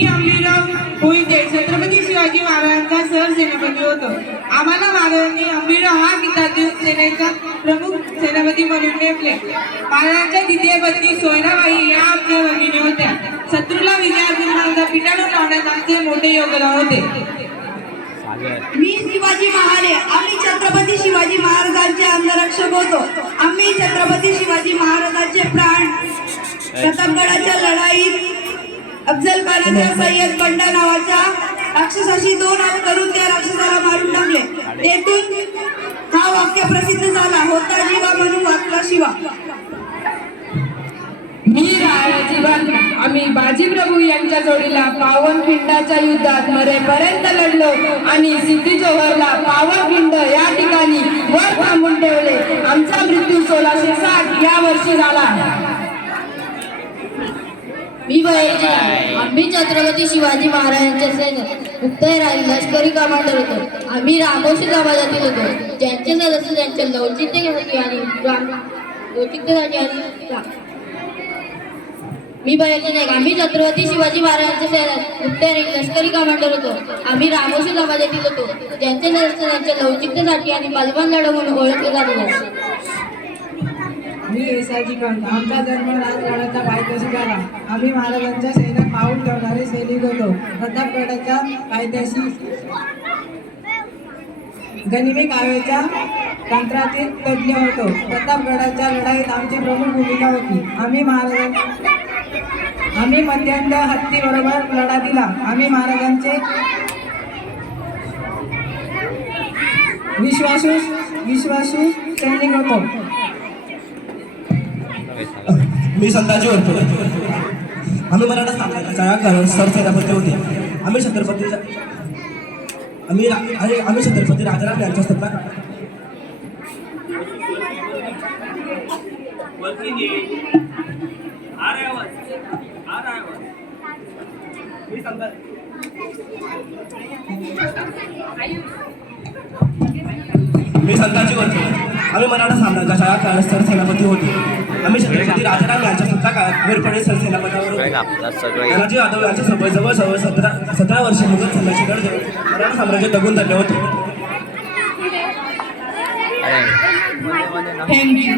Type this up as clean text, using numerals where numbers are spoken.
मी अंबिराव मोहिते छत्रपती शिवाजी महाराजांचा सरसेनापती होतो. आम्हाला महाराजांनी अंबिराव हा किताब देऊन सेनेचा प्रमुख सेनापती म्हणून नेमले. महाराजांच्या द्वितीय पत्नी सोयराबाई या आमच्या भगिनी होत्या. शत्रूला विजयापूर्वी पिटाळून लावण्यात आमचे मोठे योगदान होते. मी शिवाजी महाले. आम्ही छत्रपती शिवाजी महाराजांचे अंगरक्षक होतो. आम्ही छत्रपती शिवाजी महाराजांचे प्राण प्रतापगडाच्या लढाईत अफजल खानाच्या सय्यद बंडा नावाच्या राक्षसाशी 2 हात करून त्या राक्षसाला मारून टाकले. तेथून हा वाक्य प्रसिद्ध झाला, होता जीवा म्हणून वाचला शिवा. मी रायाची बातमी. आम्ही बाजीप्रभू यांच्या जोडीला पावनखिंडाच्या युद्धात मरेपर्यंत लढलो आणि सिद्धी जोहरला पावनखिंड या ठिकाणी वर थांबून ठेवले. आमचा मृत्यू 1660 या वर्षी झाला. मी बहिर्जी. आम्ही छत्रपती शिवाजी महाराजांच्या सैन्यात उत्तरायण लष्करी कमांडर होतो. आम्ही रामोशी समाजातील होतो, ज्यांचे सदस्य त्यांच्या लवचिकतेसाठी आणि मी बहिर्जी नाईक. आम्ही छत्रपती शिवाजी महाराजांच्या सैन्यात उत्तरायण लष्करी कमांडर होतो. आम्ही रामोशी समाजातील होतो, ज्यांचे सदस्य त्यांच्या लवचिकतेसाठी आणि बलवान लढा म्हणून ओळखले जातात. मी एसाजी कंठ. आमचा जन्म राजगडाच्या पायथ्याशी झाला. आम्ही महाराजांच्या सैन्यात पाऊल ठेवणारे सैनिक होतो. प्रतापगडाच्या पायथ्याशी गनिमी काव्याच्या तंत्रातील तज्ज्ञ होतो. प्रतापगडाच्या लढाईत आमची प्रमुख भूमिका होती. आम्ही मध्यांत हत्ती बरोबर लढा दिला. आम्ही महाराजांचे विश्वासू सैनिक होतो. मी संताजी होतो. आम्ही मराठा साम्राज्याच्या सरसेनापती होते. आम्ही छत्रपती राजाराम यांच्या स्थापना मी संताजी होतो. आम्ही मराठा साम्राज्याच्या काळात सरसेनापती होते. आम्ही छत्रपती राजाराम यांच्या सत्ता काळात वेरपडे सरसेनापदावर तानाजी यादव यांच्या सोबत जवळजवळ 17 वर्षे मुघल सैन्याची लढत मराठा साम्राज्य दगून धरले होते. थँक्यू.